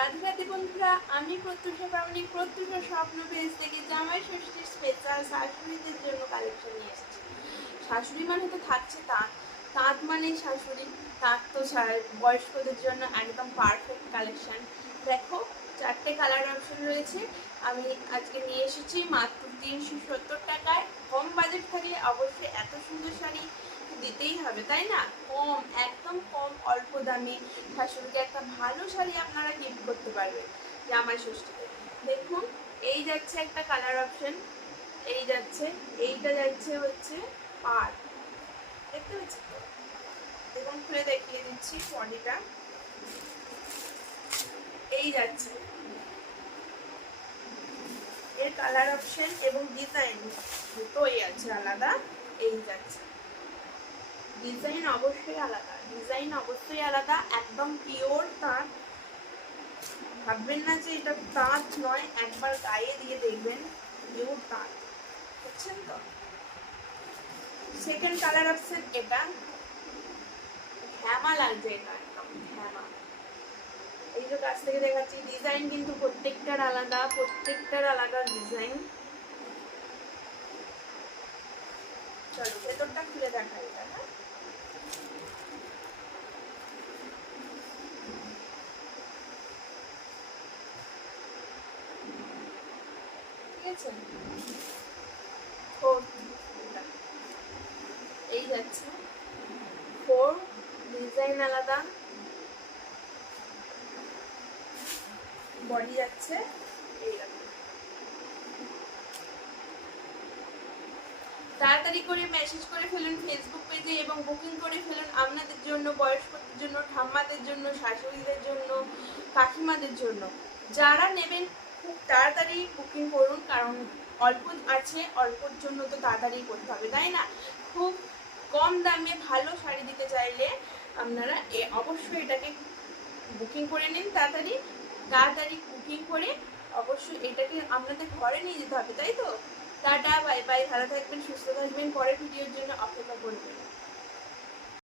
রাধে রাধে বন্ধুরা, আমি প্রত্যুষা পাবনি প্রত্যুষা স্বপ্ন পেজ থেকে জামাই ষষ্ঠীর স্পেশাল শাশুড়িদের জন্য কালেকশন নিয়ে এসেছি। শাশুড়ি মানে তো থাকছে তাঁত, তাঁত মানেই শাশুড়ি। তাঁত তো বয়স্কদের জন্য একদম পারফেক্ট কালেকশন। দেখো, 4টে কালার অপশন রয়েছে। আমি আজকে নিয়ে এসেছি মাত্র 370 টাকায়। কম বাজেট থাকলে অবশ্যই এত সুন্দর শাড়ি দিতেই হবে, তাই না? কম, একদম কম, অল্প দামে শাশুড়িকে একটা ভালো শাড়ি আপনারা গিফট করতে পারবেন জামাই ষষ্ঠীতে। দেখুন, এই যাচ্ছে একটা কালার অপশন, এই যাচ্ছে, এইটা যাচ্ছে হচ্ছে পাড়। দেখতে পাচ্ছি তো? দেখুন, খুলে দেখিয়ে দিচ্ছি বডিটা। এই যাচ্ছে এর কালার অপশন এবং ডিজাইন দুটোই আছে আলাদা। এই যাচ্ছে ডিজাইন অবশ্যই আলাদা, ডিজাইন অবশ্যই আলাদা, একদম পিওর তাঁত। ভাববেন না যে এটা তাঁত নয়, একবার গায়ে দিয়ে দেখবেন পিওর তাঁত। বুঝছেন তো? সেকেন্ড কালার অপশন এটা, হ্যামা লাগছে, এটা একদম হ্যামা। এই যে কাছ থেকে দেখাচ্ছি, ডিজাইন কিন্তু প্রত্যেকটার আলাদা, প্রত্যেকটার আলাদা ডিজাইন। চলো ভেতরটা খুলে দেখা এটা। হ্যাঁ, ঠিক আছে। এই যাচ্ছে ফোর, ডিজাইন আলাদা, বডি যাচ্ছে এইরকম। তাড়াতাড়ি করে মেসেজ করে ফেলুন ফেসবুক পেজে এবং বুকিং করে ফেলুন আপনাদের জন্য, বয়স্কদের জন্য, ঠাম্মাদের জন্য, শাশুড়িদের জন্য, কাকিমাদের জন্য। যারা নেবেন খুব তাড়াতাড়ি বুকিং করুন, কারণ অল্প আছে, অল্পর জন্য তো তাড়াতাড়ি করতে হবে, তাই না? খুব কম দামে ভালো শাড়ি দিতে চাইলে আপনারা অবশ্যই এটাকে বুকিং করে নিন। তাড়াতাড়ি তাড়াতাড়ি বুকিং করে অবশ্যই এটাকে আপনাদের ঘরে নিয়ে যেতে হবে, তাই তো? টাটা, বাই বাই, ভালো থাকবেন, সুস্থ থাকবেন, পরের ভিডিওর জন্য অপেক্ষা করবেন।